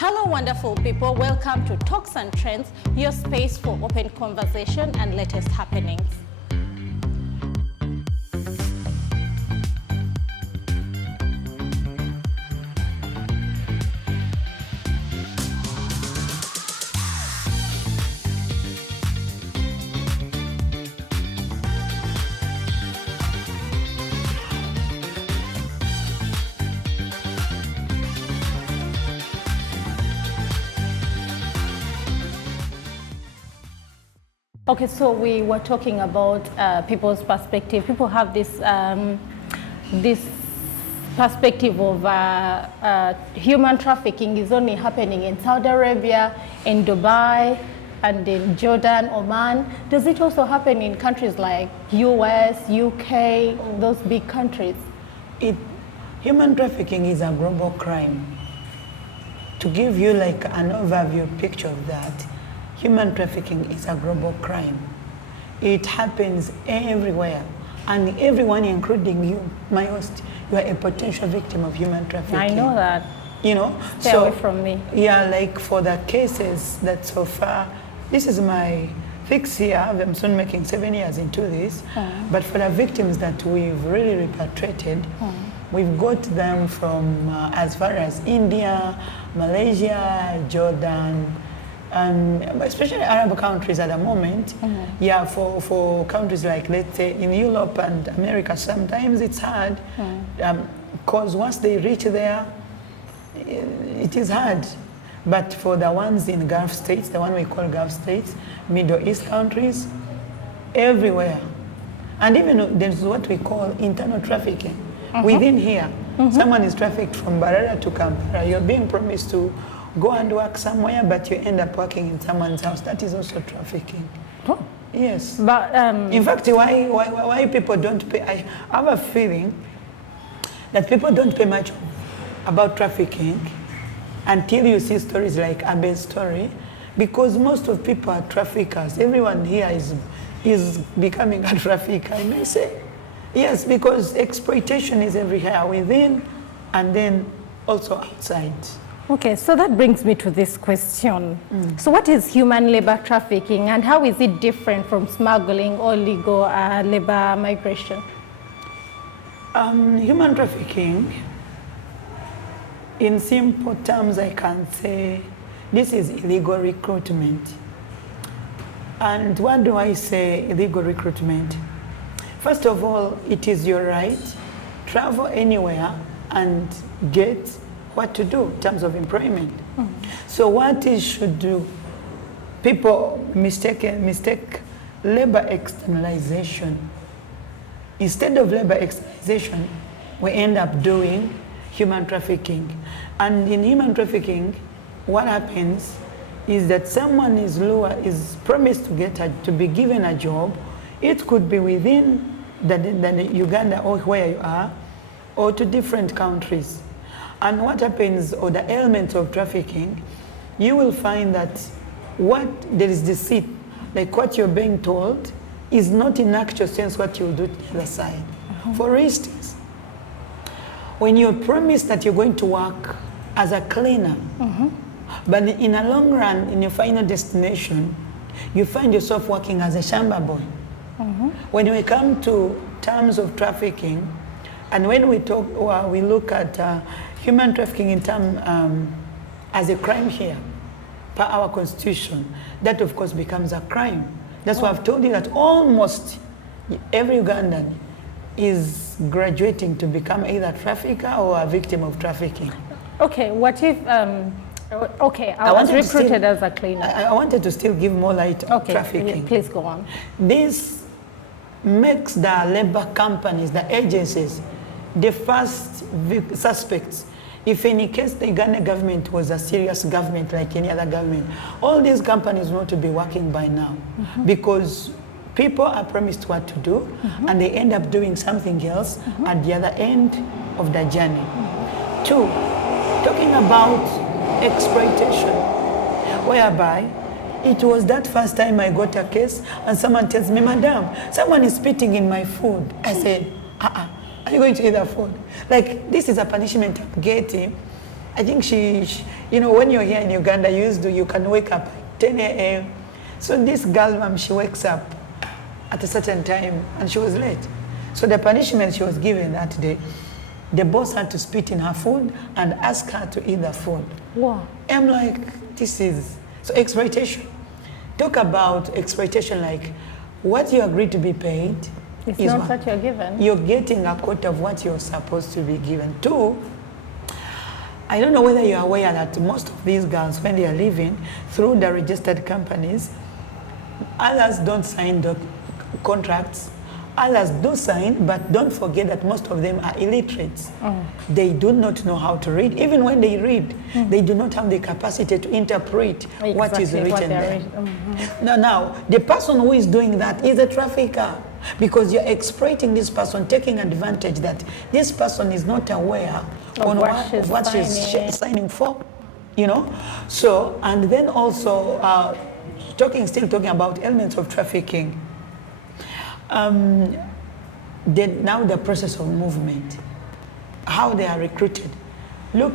Hello wonderful people, welcome to Talks and Trends, your space for open conversation and latest happenings. Okay, so we were talking about people's perspective. People have this this perspective of human trafficking is only happening in Saudi Arabia, in Dubai, and in Jordan, Oman. Does it also happen in countries like US, UK, those big countries? Human trafficking is a global crime. To give you like an overview picture of that, human trafficking is a global crime. It happens everywhere, and everyone, including you, my host, you are a potential victim of human trafficking. I know that. You know? Stay away from me. Yeah, like for the cases that so far, this is my fix here, I'm soon making 7 years into this, but for the victims that we've really repatriated, we've got them from as far as India, Malaysia, Jordan, and especially Arab countries at the moment. Yeah, for countries like, let's say, in Europe and America, sometimes it's hard, because once they reach there, it is hard. But for the ones in Gulf states, the one we call Gulf states, Middle East countries, everywhere. And even there's what we call internal trafficking. Within here, someone is trafficked from Barara to Kampala. You're being promised to go and work somewhere, but you end up working in someone's house. That is also trafficking. Oh. Yes. But in fact, why people don't pay, I have a feeling that people don't pay much about trafficking until you see stories like Abbey's story, because most of people are traffickers. Everyone here is becoming a trafficker, I may say. Yes, because exploitation is everywhere, within and then also outside. Okay, so that brings me to this question. So what is human labor trafficking, and how is it different from smuggling or legal labor migration? Human trafficking, in simple terms, I can say this is illegal recruitment. And what do I say, illegal recruitment? First of all, it is your right, travel anywhere and get what to do in terms of employment. So what is should do? People mistake labor externalization. Instead of labor externalization, we end up doing human trafficking. And in human trafficking, what happens is that someone is promised to be given a job. It could be within the Uganda or where you are, or to different countries. And what happens, or the elements of trafficking, you will find that there is deceit, like what you're being told is not in actual sense what you'll do to the other side. For instance, when you're promised that you're going to work as a cleaner, but in a long run, in your final destination, you find yourself working as a shamba boy. When we come to terms of trafficking, and when we talk, or we look at human trafficking in terms as a crime here, per our constitution, that of course becomes a crime. That's why I've told you that almost every Ugandan is graduating to become either a trafficker or a victim of trafficking. Okay, what if, okay, I was recruited as a cleaner. I wanted to still give more light on trafficking. Please go on. This makes the labor companies, the agencies, the first suspects. If in case the Uganda government was a serious government like any other government, all these companies want to be working by now, because people are promised what to do and they end up doing something else at the other end of the journey. Two, talking about exploitation, whereby it was that first time I got a case and someone tells me, "Madam, someone is spitting in my food." I said, are you going to eat the food? Like, this is a punishment I'm getting. I think she, you know, when you're here in Uganda, you can wake up at 10 a.m. So this girl, she wakes up at a certain time and she was late. So the punishment she was given that day, the boss had to spit in her food and ask her to eat the food. Wow. I'm like, this is, so exploitation. Talk about exploitation, like what you agree to be paid. It's not what you're given. You're getting a quota of what you're supposed to be given. Two, I don't know whether you're aware that most of these girls, when they are living through the registered companies, others don't sign the contracts. Others do sign, but don't forget that most of them are illiterates. They do not know how to read. Even when they read, they do not have the capacity to interpret what is written there. Now, the person who is doing that is a trafficker, because you're exploiting this person, taking advantage that this person is not aware of what she's signing for, you know. So, and then also, still talking about elements of trafficking. Now the process of movement, how they are recruited. Look,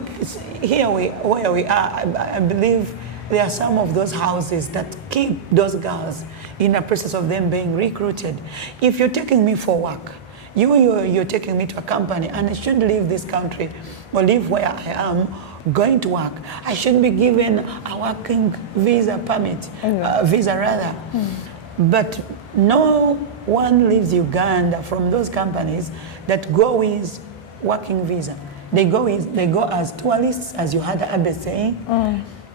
where we are, I believe there are some of those houses that keep those girls in a process of them being recruited. If you're taking me for work, you're taking me to a company and I should leave this country or live where I am, going to work, I should be given a working visa permit, visa rather. But no one leaves Uganda from those companies that go with working visa. They go as tourists, as you had Abbey saying,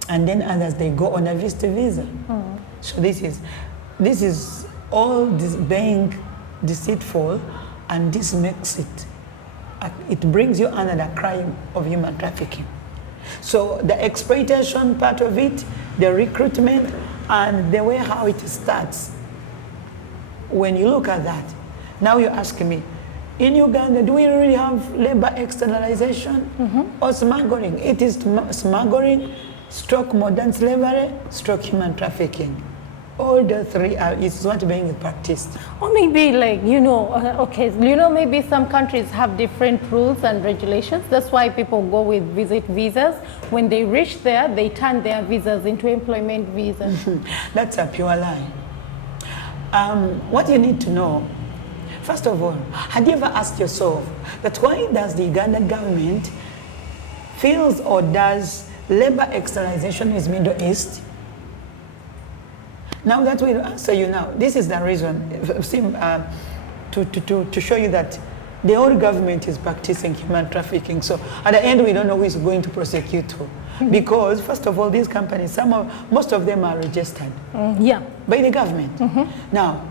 and then others, they go on a visitor visa. So this is all this being deceitful, and this makes it brings you under the crime of human trafficking. So the exploitation part of it, the recruitment, and the way how it starts. When you look at that, now you're asking me, in Uganda, do we really have labor externalization or smuggling? It is smuggling, stroke modern slavery, stroke human trafficking. All the three is what being practiced. Or maybe like, you know, maybe some countries have different rules and regulations. That's why people go with visit visas. When they reach there, they turn their visas into employment visas. That's a pure lie. What you need to know, first of all, have you ever asked yourself that why does the Ugandan government feels or does labor externalization in Middle East? Now that will answer you now. This is the reason, to show you that the whole government is practicing human trafficking. So at the end, we don't know who is going to prosecute who. Because first of all, these companies, most of them are registered by the government. Now,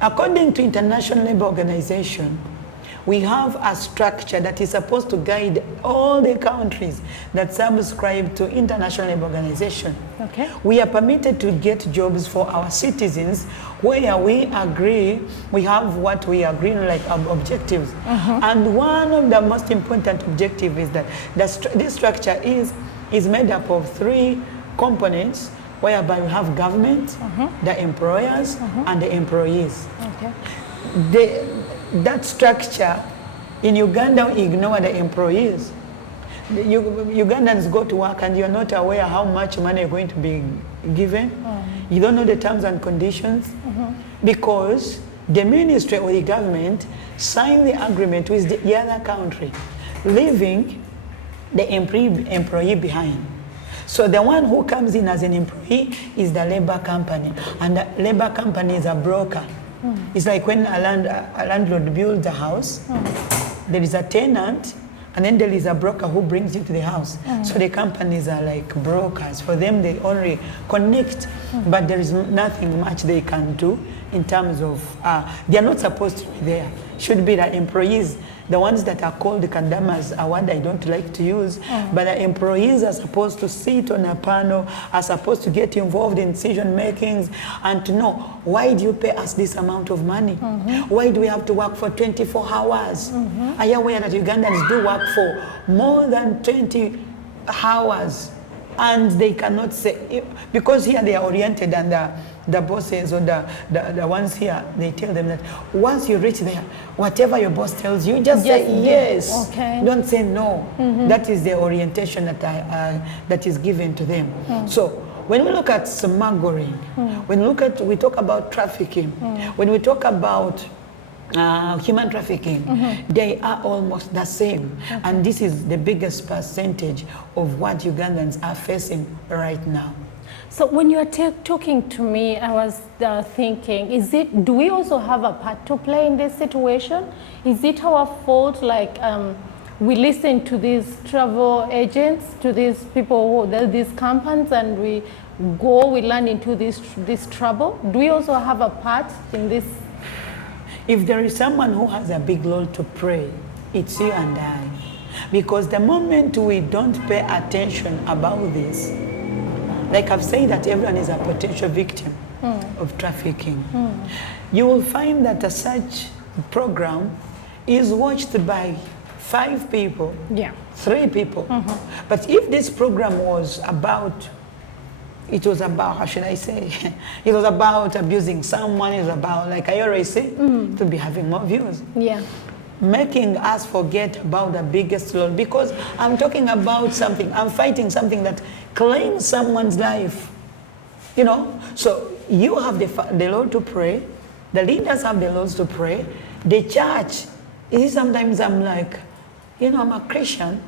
according to International Labour Organization, we have a structure that is supposed to guide all the countries that subscribe to International Labour Organization. Okay. We are permitted to get jobs for our citizens where we agree, we have what we agree on, like objectives. And one of the most important objectives is that this structure is made up of three components, whereby we have government, the employers, and the employees. Okay. That structure in Uganda, we ignore the employees. Ugandans go to work and you're not aware how much money you're going to be given. You don't know the terms and conditions because the ministry or the government signed the agreement with the other country, leaving the employee behind. So the one who comes in as an employee is the labor company, and the labor company is a broker. It's like when a landlord builds a house, there is a tenant, and then there is a broker who brings you to the house. So the companies are like brokers. For them, they only connect, but there is nothing much they can do in terms of, they are not supposed to be there. Should be the employees, the ones that are called the kandamas, a word I don't like to use, but the employees are supposed to sit on a panel, are supposed to get involved in decision makings and to know, why do you pay us this amount of money? Why do we have to work for 24 hours? Are you aware that Ugandans do work for more than 20 hours And they cannot say, because here they are oriented, and the bosses or the ones here, they tell them that once you reach there, whatever your boss tells you, just say yes. Okay. Don't say no. That is the orientation that is given to them. So when we look at smuggling, when we talk about trafficking, when we talk about human trafficking, they are almost the same. And this is the biggest percentage of what Ugandans are facing right now. So when you are talking to me, I was thinking, do we also have a part to play in this situation? Is it our fault, like we listen to these travel agents, to these people, these companies, and we land into this trouble? Do we also have a part in this? If there is someone who has a big role to play, it's you and I. Because the moment we don't pay attention about this, like I've said that everyone is a potential victim of trafficking, you will find that such program is watched by 5 people, 3 people. But if this program was about, how should I say, it was about abusing someone, it was about, like I already say, to be having more views. Yeah. Making us forget about the biggest role, because I'm talking about something, I'm fighting something that claims someone's life, you know? So you have the Lord to pray, the leaders have the Lord to pray, the church, sometimes I'm like, you know, I'm a Christian,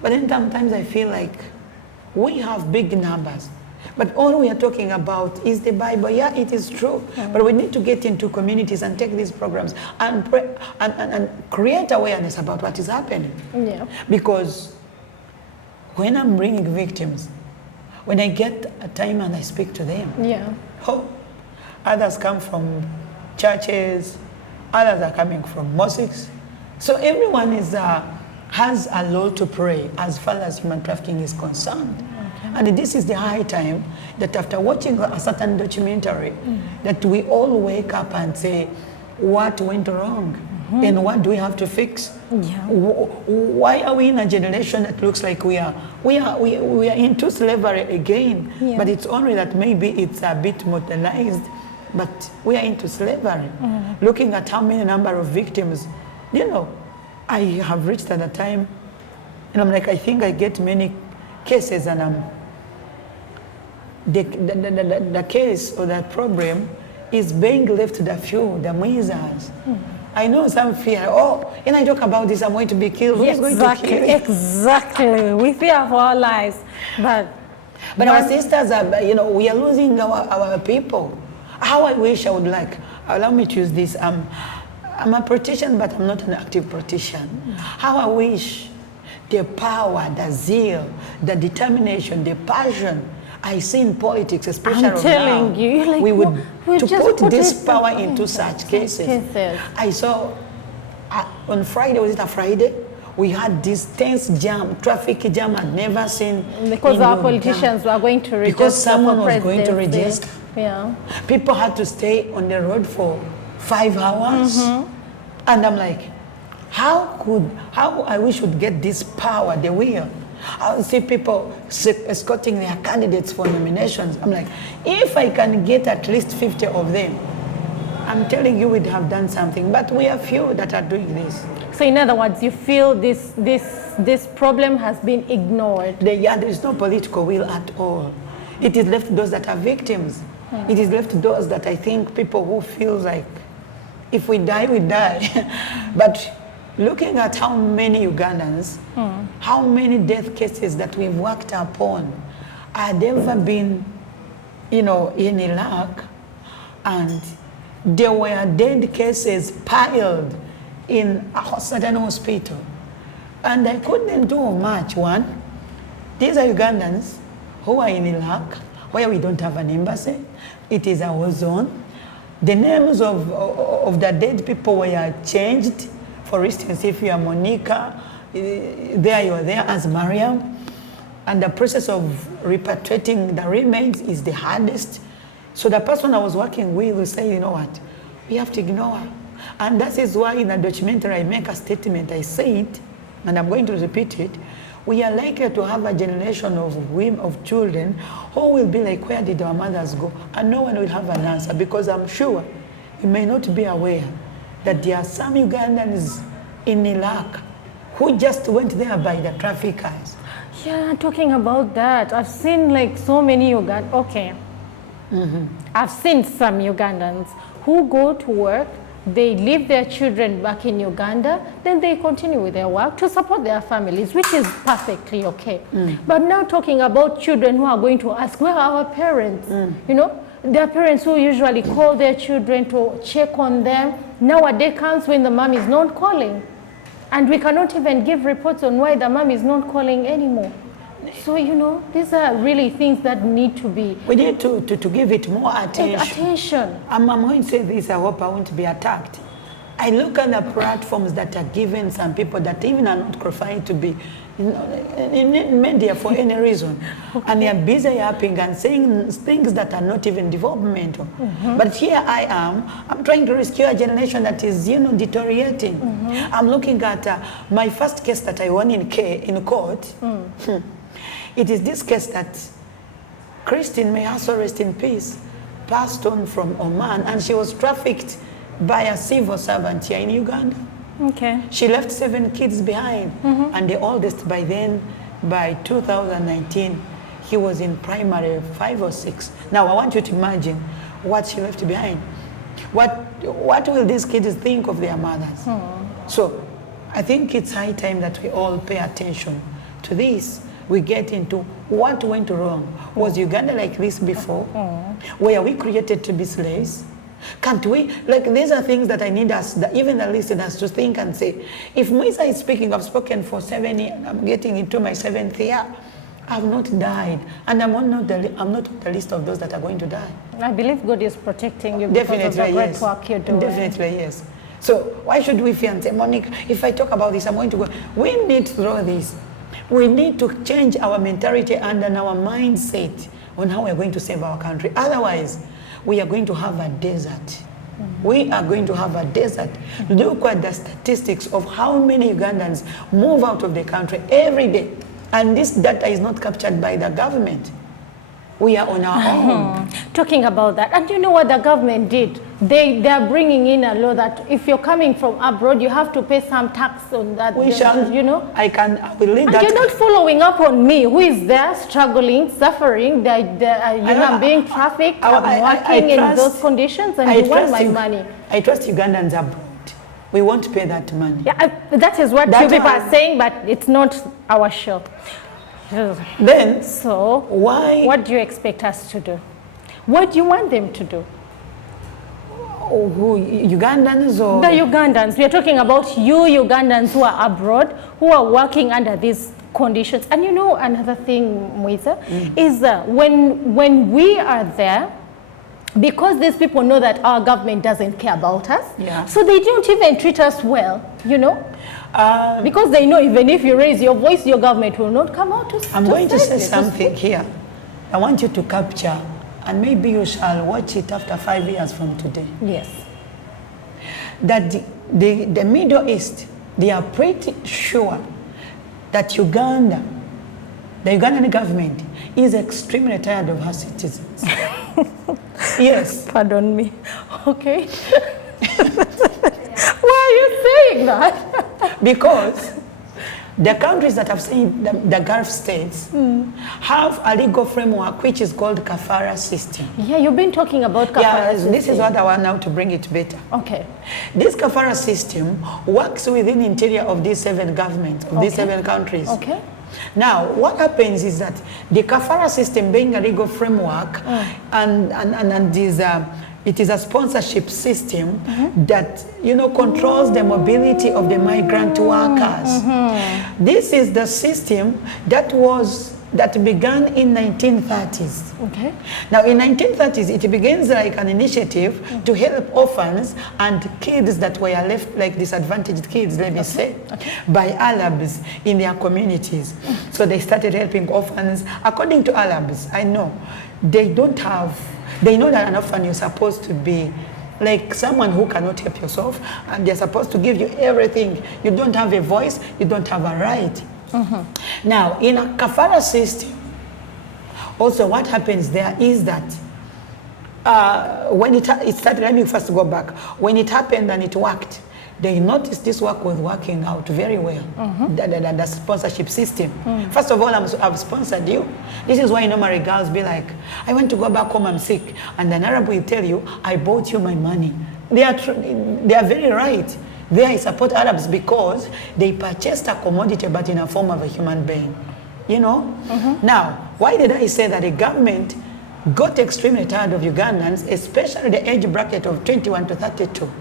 but then sometimes I feel like we have big numbers. But all we are talking about is the Bible. Yeah, it is true. But we need to get into communities and take these programs and pray, and create awareness about what is happening. Yeah. Because when I'm bringing victims, when I get a time and I speak to them, others come from churches, others are coming from mosques. So everyone has a role to play as far as human trafficking is concerned. And this is the high time that after watching a certain documentary, that we all wake up and say, what went wrong? And what do we have to fix? Yeah. Why are we in a generation that looks like we are into slavery again? Yeah. But it's only that maybe it's a bit modernized, but we are into slavery. Looking at how many number of victims, you know, I have reached at a time, and I'm like, I think I get many cases, and the case or the problem is being left to the few, the Mwesigwas. I know some fear, and I talk about this, I'm going to be killed. Who is going to kill me? Exactly. We fear for our lives. But our sisters are, you know, we are losing our people. How I wish I would like, allow me to use this, I'm a politician, but I'm not an active politician. How I wish the power, the zeal, the determination, the passion I see in politics, especially I'm telling you, like, we would put this power into such cases. I saw on Friday, was it a Friday? We had this tense jam, traffic jam I'd never seen. Because our politicians were going to register. Because someone was going to register. Yeah. People had to stay on the road for 5 hours. And I'm like, how I wish we'd get this power, the will. I see people escorting their candidates for nominations. I'm like, if I can get at least 50 of them, I'm telling you we'd have done something. But we are few that are doing this. So in other words, you feel this problem has been ignored? There is no political will at all. It is left to those that are victims. It is left to those that I think people who feel like, if we die, we die. But looking at how many Ugandans, how many death cases that we've worked upon, had ever been, you know, in Iraq, and there were dead cases piled in a certain hospital. And I couldn't do much. One, these are Ugandans who are in Iraq, where we don't have an embassy. It is a war zone. The names of the dead people were changed. For instance, if you are Monica, there you are there as Mariam. And the process of repatriating the remains is the hardest. So the person I was working with will say, you know what, we have to ignore her. And that is why in a documentary I make a statement, I say it, and I'm going to repeat it. we are likely to have a generation of women, of children, who will be like, where did our mothers go? And no one will have an answer, because I'm sure you may not be aware that there are some Ugandans in Iraq who just went there by the traffickers. Yeah, talking about that, I've seen like so many Ugandans. Okay. I've seen some Ugandans who go to work, they leave their children back in Uganda, then they continue with their work to support their families, which is perfectly okay. But now talking about children who are going to ask, where are our parents? You know, their parents who usually call their children to check on them. Now a day comes when the mom is not calling. And we cannot even give reports on why the mom is not calling anymore. So, you know, these are really things that need to be... We need to give it more attention. Attention. I'm going to say this, I hope I won't be attacked. I look at the platforms that are given some people that even are not qualified to be in media for any reason. And they are busy yapping and saying things that are not even developmental. But here I am, I'm trying to rescue a generation that is, you know, deteriorating. I'm looking at my first case that I won in court. It is this case that Christine, may also rest in peace, passed on from Oman, and she was trafficked by a civil servant here in Uganda. Okay. She left 7 kids behind, and the oldest by then, by 2019, he was in primary 5 or 6. Now I want you to imagine what she left behind. What will these kids think of their mothers? So I think it's high time that we all pay attention to this. We get into what went wrong. Was Uganda like this before? Were we created to be slaves? Can't we? Like, these are things that I need us, even the listeners, to think and say, if Mwesa is speaking, I've spoken for 7 years, I'm getting into my 7th year, I've not died, and I'm not on the list of those that are going to die. I believe God is protecting you Definitely, because of the great yes. work you're doing. Definitely, yes. So why should we fear and say, Monique, if I talk about this, I'm going to go. We need to throw this. We need to change our mentality and our mindset on how we're going to save our country. Otherwise, we are going to have a desert. We are going to have a desert. Look at the statistics of how many Ugandans move out of the country every day. And this data is not captured by the government. We are on our own. Talking about that, and you know what the government did? They are bringing in a law that if you're coming from abroad, you have to pay some tax on that. We shall, you know. I will leave that. You're not following up on me, who is there struggling, suffering, being trafficked, working in those conditions, and you want my money. I trust Ugandans abroad. We won't pay that money. Yeah, that is what you people are saying, but it's not our show. Then, so why? What do you expect us to do? What do you want them to do? Who, Ugandans or? The Ugandans. We are talking about you Ugandans who are abroad, who are working under these conditions. And you know another thing, Mwesa, is when we are there, because these people know that our government doesn't care about us, so they don't even treat us well, you know? Because they know even if you raise your voice, your government will not come out to I'm going to say something here. I want you to capture, and maybe you shall watch it after 5 years from today. Yes. That the Middle East, they are pretty sure that Uganda, the Ugandan government, is extremely tired of her citizens. Yes. Pardon me. Okay. Why are you saying that? Because the countries that have seen the Gulf states have a legal framework which is called kafara system. Yeah, you've been talking about kafara system. This is what I want now to bring it better. Okay. This kafara system works within the interior of these 7 governments, of these 7 countries. Okay. Now, what happens is that the kafara system being a legal framework it is a sponsorship system that, you know, controls the mobility of the migrant workers. This is the system that began in 1930s. Okay. Now, in 1930s, it begins like an initiative to help orphans and kids that were left, like disadvantaged kids, let me say, by Arabs in their communities. So they started helping orphans. According to Arabs, I know, they know that an orphan is supposed to be like someone who cannot help yourself, and they're supposed to give you everything. You don't have a voice, you don't have a right Now, in a kafara system, also what happens there is that when it started, let me first go back. When it happened and it worked, they noticed this work was working out very well, the sponsorship system. First of all, I've sponsored you. This is why normally girls be like, I want to go back home, I'm sick. And an Arab will tell you, I bought you my money. They are very right. There I support Arabs because they purchased a commodity but in a form of a human being. You know? Now, why did I say that the government got extremely tired of Ugandans, especially the age bracket of 21 to 32?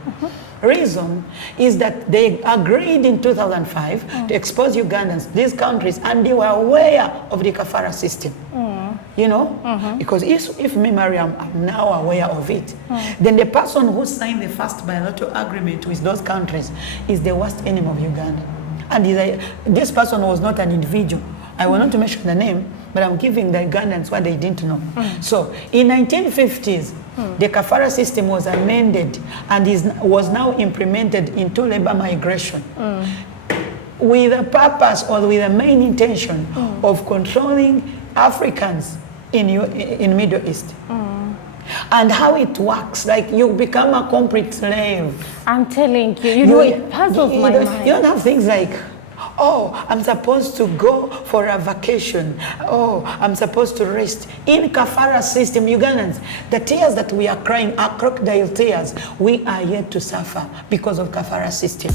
Reason is that they agreed in 2005 to expose Ugandans, these countries, and they were aware of the kafara system. You know, because if me, Mariam, I'm now aware of it, then the person who signed the first bilateral agreement with those countries is the worst enemy of Uganda. And this person was not an individual. I will not mention the name, but I'm giving the Ugandans what they didn't know. So in 1950s, the kafara system was amended and was now implemented into labor migration with a purpose or with a main intention of controlling Africans in Middle East. And how it works, like you become a complete slave. I'm telling you, you know, it puzzles my mind. You don't have things like, oh, I'm supposed to go for a vacation. Oh, I'm supposed to rest. In kafara system, Ugandans, the tears that we are crying are crocodile tears. We are yet to suffer because of kafara system.